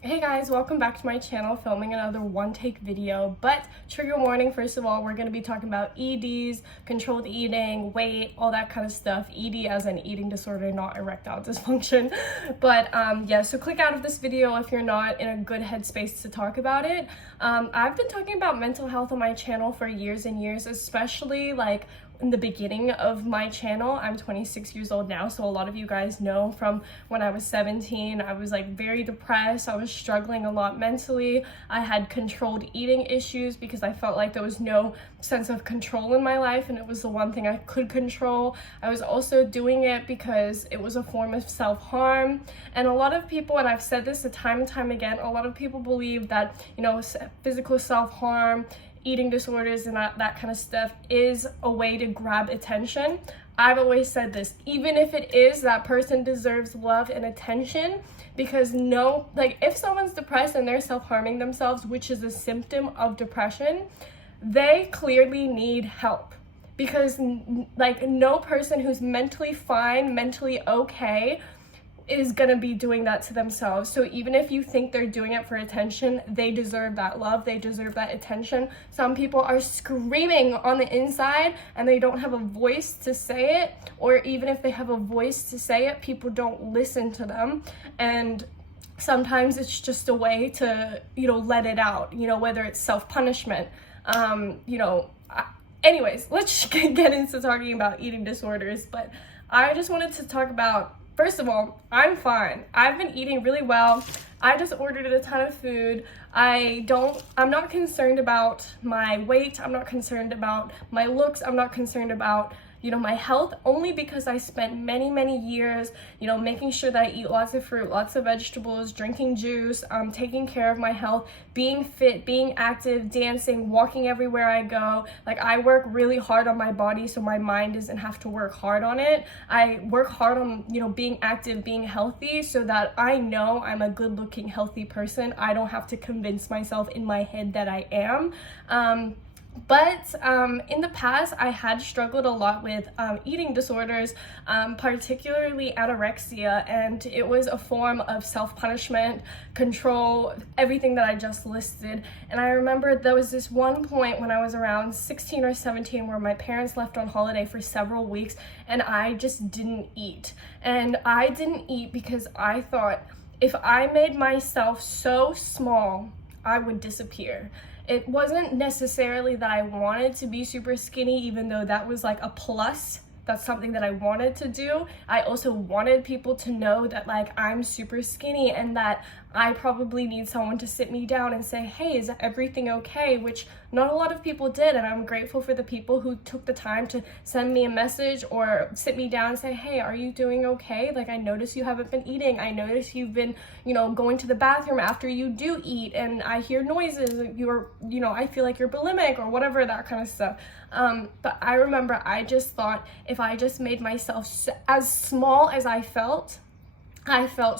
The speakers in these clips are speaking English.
Hey guys, welcome back to my channel, filming another one-take video. But trigger warning, first of all, we're going to be talking about EDs, controlled eating, weight, all that kind of stuff. ED as an eating disorder, not erectile dysfunction. But yeah, so click out of this video if you're not in a good headspace to talk about it. I've been talking about mental health on my channel for years and years, especially like in the beginning of my channel. I'm 26 years old now, so a lot of you guys know from when I was 17, I was like very depressed. I was struggling a lot mentally. I had controlled eating issues because I felt like there was no sense of control in my life and it was the one thing I could control. I was also doing it because it was a form of self-harm, and a lot of people, and I've said this time and time again, a lot of people believe that, you know, physical self-harm, eating disorders and that kind of stuff is a way to grab attention. I've always said this, even if it is, that person deserves love and attention, because if someone's depressed and they're self-harming themselves, which is a symptom of depression, they clearly need help, because like no person who's mentally fine, mentally okay, is gonna be doing that to themselves. So even if you think they're doing it for attention, they deserve that love, they deserve that attention. Some people are screaming on the inside and they don't have a voice to say it, or even if they have a voice to say it, people don't listen to them. And sometimes it's just a way to, let it out, whether it's self-punishment, anyways, let's get into talking about eating disorders. But I just wanted to talk about, first of all, I'm fine. I've been eating really well. I just ordered a ton of food. I'm not concerned about my weight. I'm not concerned about my looks. I'm not concerned about, my health, only because I spent many years, making sure that I eat lots of fruit, lots of vegetables, drinking juice, taking care of my health, being fit, being active, dancing, walking everywhere I go. Like, I work really hard on my body so my mind doesn't have to work hard on it. I work hard on, being active, being healthy, so that I know I'm a good-looking, healthy person. I don't have to convince myself in my head that I am. But in the past, I had struggled a lot with eating disorders, particularly anorexia, and it was a form of self-punishment, control, everything that I just listed. And I remember there was this one point when I was around 16 or 17 where my parents left on holiday for several weeks and I just didn't eat. And I didn't eat because I thought if I made myself so small, I would disappear. It wasn't necessarily that I wanted to be super skinny, even though that was like a plus. That's something that I wanted to do. I also wanted people to know that like I'm super skinny and that I probably need someone to sit me down and say, hey, is everything okay? Which not a lot of people did, and I'm grateful for the people who took the time to send me a message or sit me down and say, hey, are you doing okay? Like, I notice you haven't been eating. I notice you've been, going to the bathroom after you do eat, and I hear noises. I feel like you're bulimic or whatever, that kind of stuff. But I remember I just thought if I just made myself as small as I felt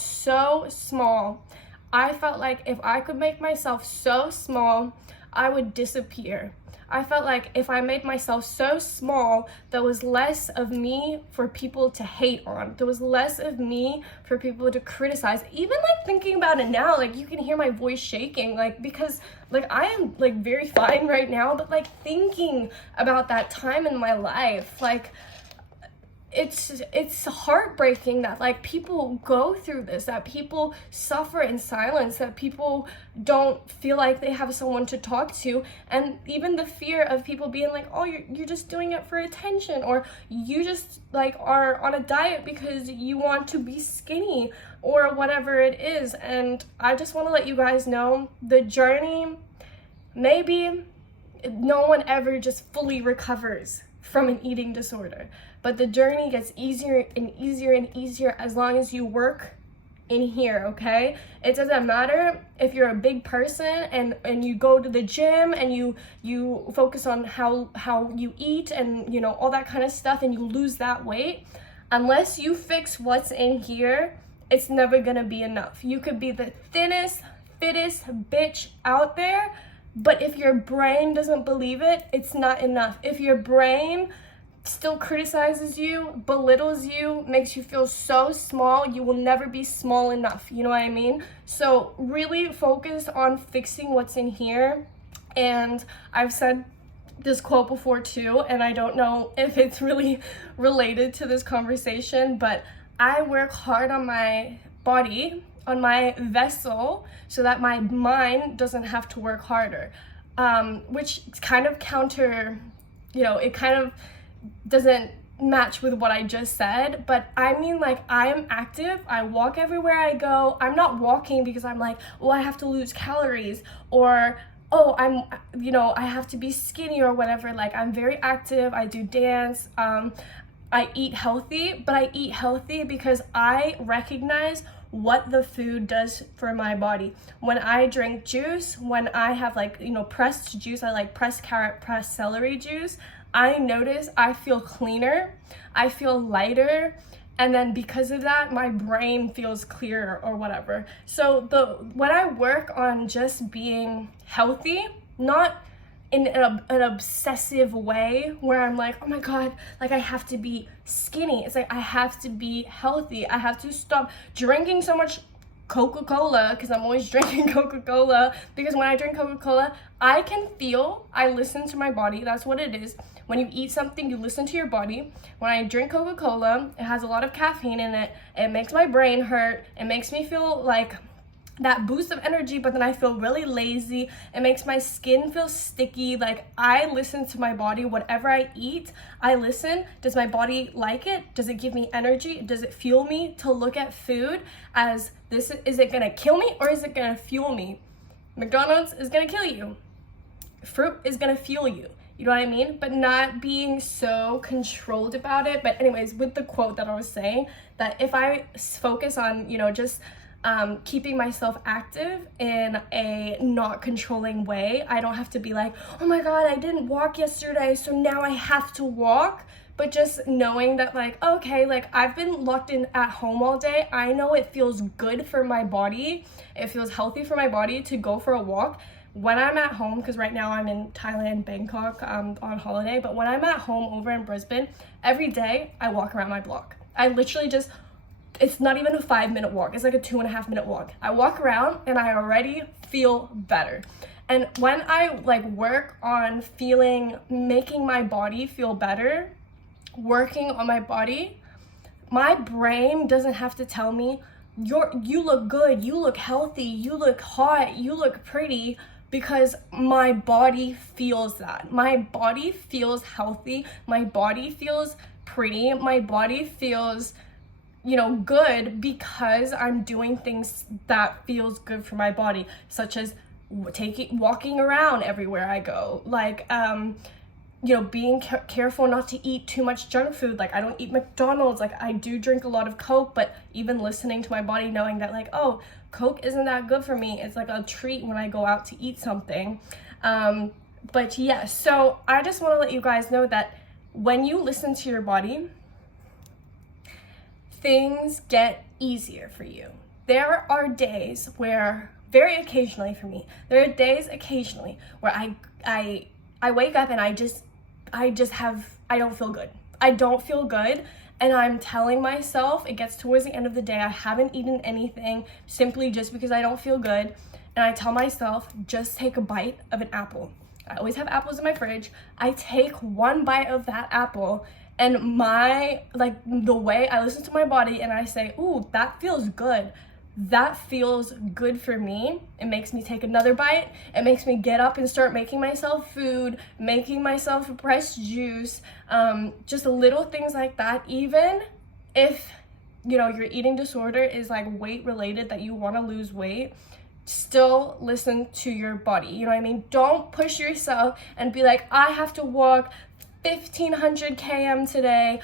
so small. I felt like if I could make myself so small, I would disappear. I felt like if I made myself so small, there was less of me for people to hate on. There was less of me for people to criticize. Even like thinking about it now, like you can hear my voice shaking, like because like I am like very fine right now, but like thinking about that time in my life, like it's heartbreaking that like people go through this, that people suffer in silence, that people don't feel like they have someone to talk to, and even the fear of people being like, oh, you're just doing it for attention, or you just like are on a diet because you want to be skinny, or whatever it is. And I just want to let you guys know the journey, maybe no one ever just fully recovers from an eating disorder, but the journey gets easier and easier and easier as long as you work in here, okay? It doesn't matter if you're a big person and you go to the gym and you focus on how you eat and all that kind of stuff, and you lose that weight. Unless you fix what's in here, it's never gonna be enough. You could be the thinnest, fittest bitch out there, but if your brain doesn't believe it, it's not enough. If your brain still criticizes you, belittles you, makes you feel so small, you will never be small enough, you know what I mean? So really focus on fixing what's in here. And I've said this quote before too, and I don't know if it's really related to this conversation, but I work hard on my body, on my vessel, so that my mind doesn't have to work harder, which is kind of counter, it kind of doesn't match with what I just said, but I mean, like, I am active, I walk everywhere I go. I'm not walking because I'm like, oh, I have to lose calories, or oh, I have to be skinny or whatever. Like, I'm very active, I do dance, I eat healthy, but I eat healthy because I recognize what the food does for my body. When I drink juice, when I have pressed juice, I like pressed carrot, pressed celery juice, I notice I feel cleaner, I feel lighter, and then because of that, my brain feels clearer or whatever. So when I work on just being healthy, not in an obsessive way where I'm like, oh my God, like I have to be skinny. It's like I have to be healthy. I have to stop drinking so much Coca-Cola, because I'm always drinking Coca-Cola, because when I drink Coca-Cola, I listen to my body. That's what it is. When you eat something, you listen to your body. When I drink Coca-Cola, it has a lot of caffeine in it. It makes my brain hurt. It makes me feel like that boost of energy, but then I feel really lazy. It makes my skin feel sticky. Like, I listen to my body. Whatever I eat, I listen. Does my body like it? Does it give me energy? Does it fuel me to look at food as this? Is it gonna kill me or is it gonna fuel me? McDonald's is gonna kill you. Fruit is gonna fuel you. You know what I mean? But not being so controlled about it. But anyways, with the quote that I was saying, that if I focus on, just keeping myself active in a not controlling way, I don't have to be like, oh my God, I didn't walk yesterday, so now I have to walk. But just knowing that, like, okay, like, I've been locked in at home all day. I know it feels good for my body. It feels healthy for my body to go for a walk. When I'm at home, because right now I'm in Thailand, Bangkok, on holiday, but when I'm at home over in Brisbane, every day I walk around my block. I literally just, it's not even a 5-minute walk. It's like a 2.5-minute walk. I walk around and I already feel better. And when I work on making my body feel better, working on my body, my brain doesn't have to tell me, you look good, you look healthy, you look hot, you look pretty, because my body feels that. My body feels healthy, my body feels pretty, my body feels good because I'm doing things that feels good for my body, such as walking around everywhere I go, like being careful not to eat too much junk food. Like, I don't eat McDonald's. Like, I do drink a lot of Coke, but even listening to my body, knowing that, like, oh, Coke isn't that good for me. It's like a treat when I go out to eat something. But yeah, so I just want to let you guys know that when you listen to your body, things get easier for you. There are days where, very occasionally for me, there are days occasionally where I wake up and I don't feel good. I don't feel good, and I'm telling myself, it gets towards the end of the day, I haven't eaten anything simply just because I don't feel good, and I tell myself, just take a bite of an apple. I always have apples in my fridge. I take one bite of that apple, and the way I listen to my body and I say, ooh, that feels good. That feels good for me. It makes me take another bite. It makes me get up and start making myself food, making myself pressed juice, just little things like that. Even if, your eating disorder is like weight related, that you want to lose weight, still listen to your body. You know what I mean? Don't push yourself and be like, I have to walk 1,500 km today,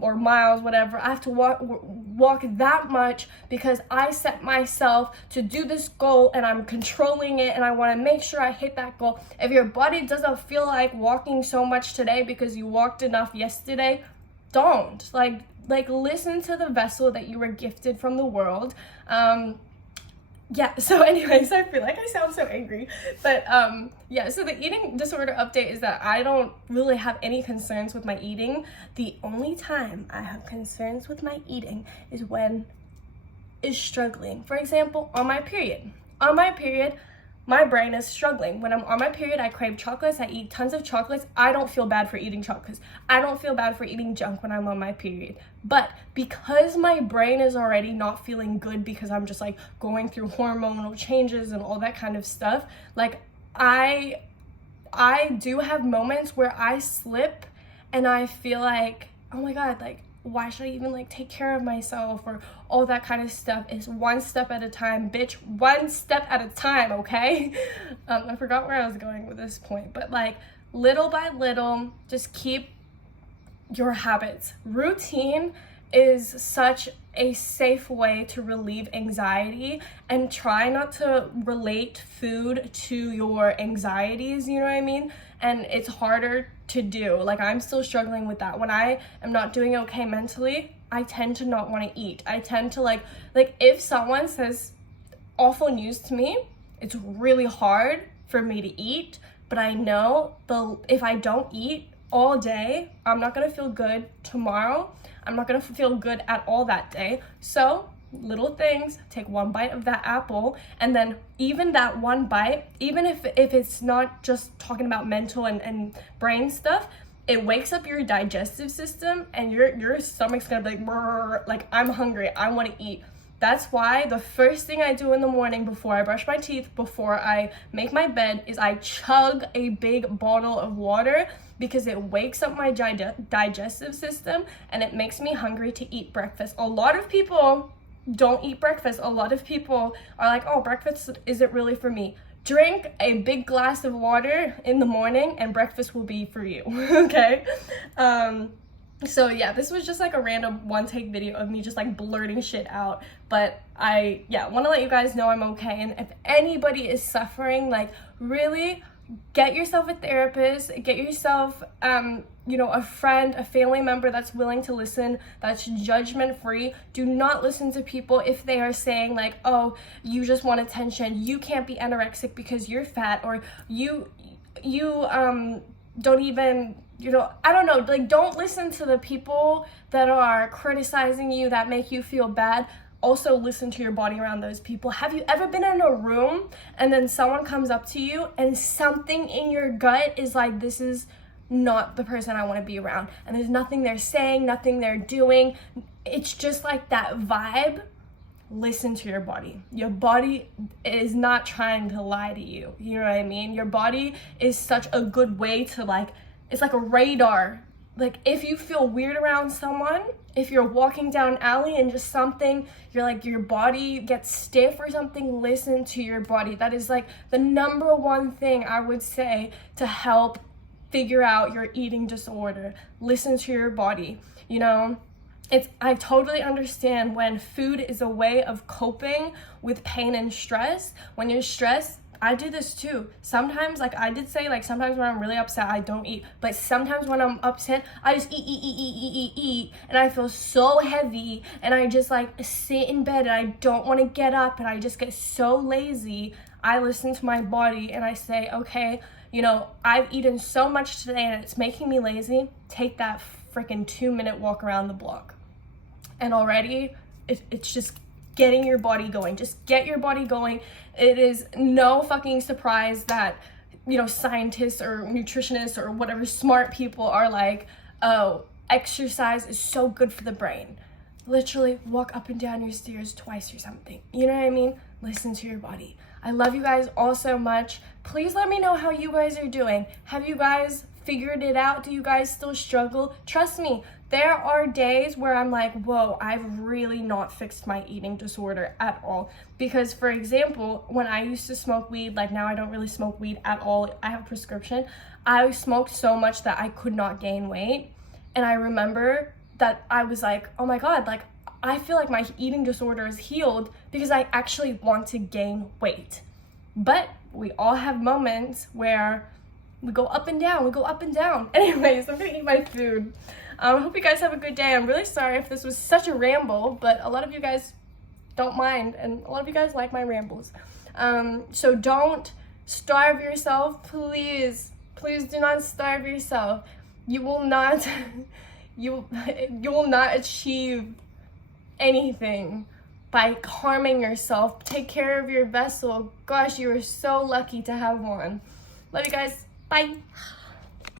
or miles, whatever, I have to walk that much because I set myself to do this goal and I'm controlling it and I want to make sure I hit that goal. If your body doesn't feel like walking so much today because you walked enough yesterday, don't. Like listen to the vessel that you were gifted from the world. yeah, so anyways, I feel like I sound so angry, but yeah, so the eating disorder update is that I don't really have any concerns with my eating. The only time I have concerns with my eating is when is struggling. For example, on my period. On my period, my brain is struggling. When I'm on my period, I crave chocolates. I eat tons of chocolates. I don't feel bad for eating chocolates. I don't feel bad for eating junk when I'm on my period. But because my brain is already not feeling good because I'm just like going through hormonal changes and all that kind of stuff, like I do have moments where I slip and I feel like, oh my God, like why should I even like take care of myself or all that kind of stuff. It's one step at a time, bitch, one step at a time, okay? I forgot where I was going with this point, but like little by little, just keep your habits. Routine is such a safe way to relieve anxiety, and try not to relate food to your anxieties, you know what I mean? And it's harder to do. Like I'm still struggling with that. When I am not doing okay mentally, I tend to not want to eat. I tend to like if someone says awful news to me, it's really hard for me to eat, but I know if I don't eat all day, I'm not gonna feel good tomorrow. I'm not gonna feel good at all that day. So little things, take one bite of that apple, and then even that one bite, even if it's not just talking about mental and brain stuff, it wakes up your digestive system, and your stomach's gonna be like, brr, like I'm hungry, I want to eat. That's why the first thing I do in the morning before I brush my teeth, before I make my bed, is I chug a big bottle of water, because it wakes up my digestive system and it makes me hungry to eat breakfast. A lot of people don't eat breakfast. A lot of people are like, oh, breakfast isn't really for me. Drink a big glass of water in the morning and breakfast will be for you, okay? So yeah, this was just like a random one take video of me just like blurting shit out, but I want to let you guys know I'm okay. And if anybody is suffering, like really get yourself a therapist, get yourself a friend, a family member that's willing to listen, that's judgment free. Do not listen to people if they are saying like, oh, you just want attention, you can't be anorexic because you're fat, or you don't even, I don't know, like don't listen to the people that are criticizing you, that make you feel bad. Also listen to your body around those people. Have you ever been in a room and then someone comes up to you and something in your gut is like, this is not the person I want to be around, and there's nothing they're saying, nothing they're doing, it's just like that vibe? Listen to your body. Your body is not trying to lie to you, you know what I mean? Your body is such a good way to like, it's like a radar. Like if you feel weird around someone, if you're walking down an alley and just something, you're like, your body gets stiff or something, listen to your body. That is like the number one thing I would say to help figure out your eating disorder. Listen to your body. I totally understand when food is a way of coping with pain and stress. When you're stressed, I do this too. Sometimes, like I did say, like sometimes when I'm really upset, I don't eat. But sometimes when I'm upset, I just eat. And I feel so heavy. And I just like sit in bed and I don't want to get up. And I just get so lazy. I listen to my body and I say, okay, I've eaten so much today and it's making me lazy. Take that freaking 2-minute walk around the block. And already, it's just getting your body going. Just get your body going. It is no fucking surprise that, scientists or nutritionists or whatever smart people are like, oh, exercise is so good for the brain. Literally walk up and down your stairs twice or something. You know what I mean? Listen to your body. I love you guys all so much. Please let me know how you guys are doing. Have you guys figured it out? Do you guys still struggle? Trust me, there are days where I'm like, whoa, I've really not fixed my eating disorder at all. Because, for example, when I used to smoke weed, like now I don't really smoke weed at all. I have a prescription. I smoked so much that I could not gain weight. And I remember that I was like, oh my God, like I feel like my eating disorder is healed because I actually want to gain weight. But we all have moments where we go up and down. Anyways, I'm gonna eat my food. I hope you guys have a good day. I'm really sorry if this was such a ramble, but a lot of you guys don't mind, and a lot of you guys like my rambles. So don't starve yourself, please. Please do not starve yourself. You will not you will not achieve anything by harming yourself. Take care of your vessel. Gosh, you are so lucky to have one. Love you guys. Bye.